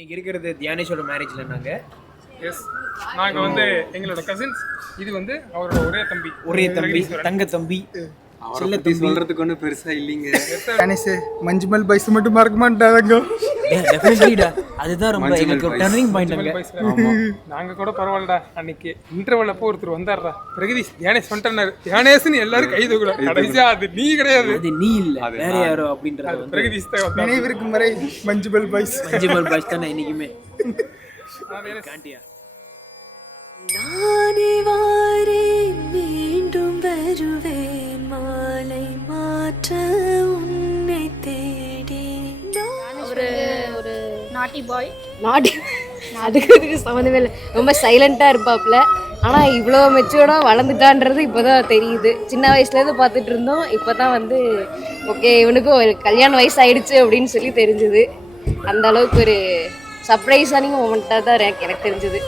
இன்னைக்கு இருக்கிறது தியானேஷோட மேரேஜ்ல எஸ் நாங்கள் வந்து எங்களோட கசின்ஸ். இது வந்து அவரோட ஒரே தம்பி தங்க தம்பி செல்ல தம்பி சொல்றதுக்கு ஒன்றும் பெருசா இல்லைங்க. கணேஷ் மஞ்சுமல் பைஸ் மட்டும் மறக்க மாட்டாங்க. டெஃபினெட்லிடா, அதுதான் ரொம்ப எங்களுக்கு டர்னிங் பாயிண்ட். நாங்கள் கூட பரவாயில்லடா. அன்னைக்கு இன்டர்வல் அப்போ ஒருத்தர் வந்தார்டா, பிரகதீஷ் தியானேஷ் வந்துட்டார். தியானேஷ்னு எல்லாரும் கை தூக்கல. கடைசியா அது நீ கிடையாது, அது நீ இல்ல, வேற யாரோ அப்படின்றது பிரகதீஷ் தான். நினைவிருக்கும் வரை மஞ்சுமல் பைஸ் தானே இன்னைக்குமே. நானே வாரேன் மீண்டும் வருவேன் மாலை மாற்ற உன்னை தேடி. ஒரு நாட்டி பாய், அதுக்கு சம்மந்தமே இல்லை. ரொம்ப சைலண்ட்டாக இருப்பாப்புல. ஆனால் இவ்வளோ மெச்சூர்டாக வளர்ந்துட்டான்றது இப்போ தான் தெரியுது. சின்ன வயசுலேருந்து பார்த்துட்டு இருந்தோம், இப்போ தான் வந்து ஓகே இவனுக்கும் ஒரு கல்யாண வயசு ஆயிடுச்சு அப்படின்னு சொல்லி தெரிஞ்சுது. அந்த அளவுக்கு ஒரு சர்ப்ரைஸான மொமெண்ட்டாக தான் எனக்கு தெரிஞ்சுது.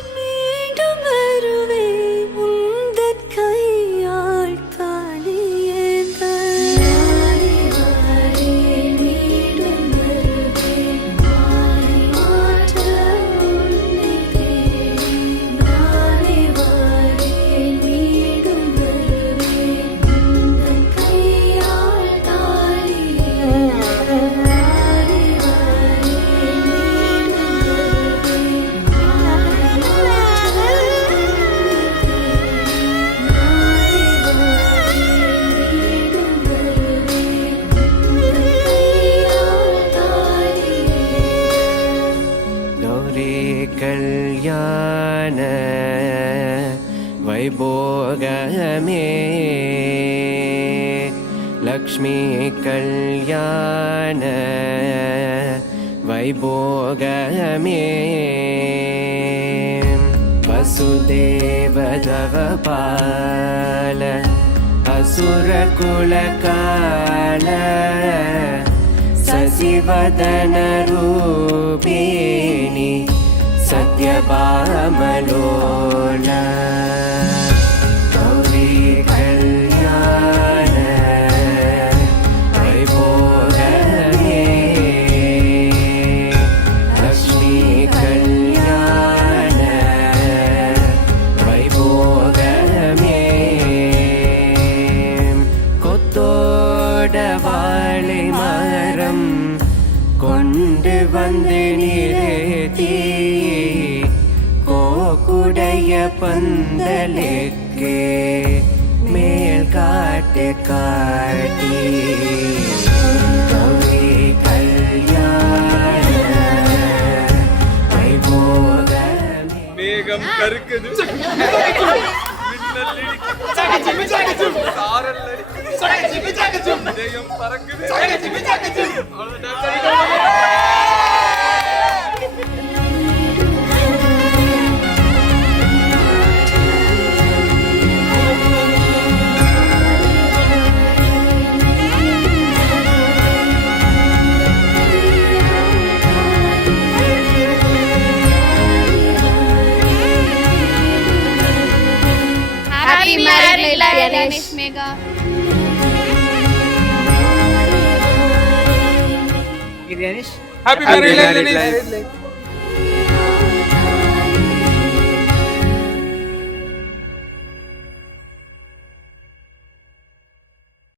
கல்யாண வைபோகமே லக்ஷ்மி கல்யாண வைபோகமே வசுதேவ தவபால அசுர குலகால சசிவதன ரூபிணி சத்யபாமலோல கௌரி கல்யாண வைபோகமே லக்ஷ்மி கல்யாண வைபோகமே கொத்தோட வாழை மரம் கொண்டு வந்து நிறுத்தி கோக்குடைய பந்தலுக்கு மேல் காட்டு காட்டி கௌரி கல்யாண வைபோகமே. மேகம் கருக்குது, இதயம் பறக்குது. Happy married life, Dinesh Mega. Dhyanesh Happy married life.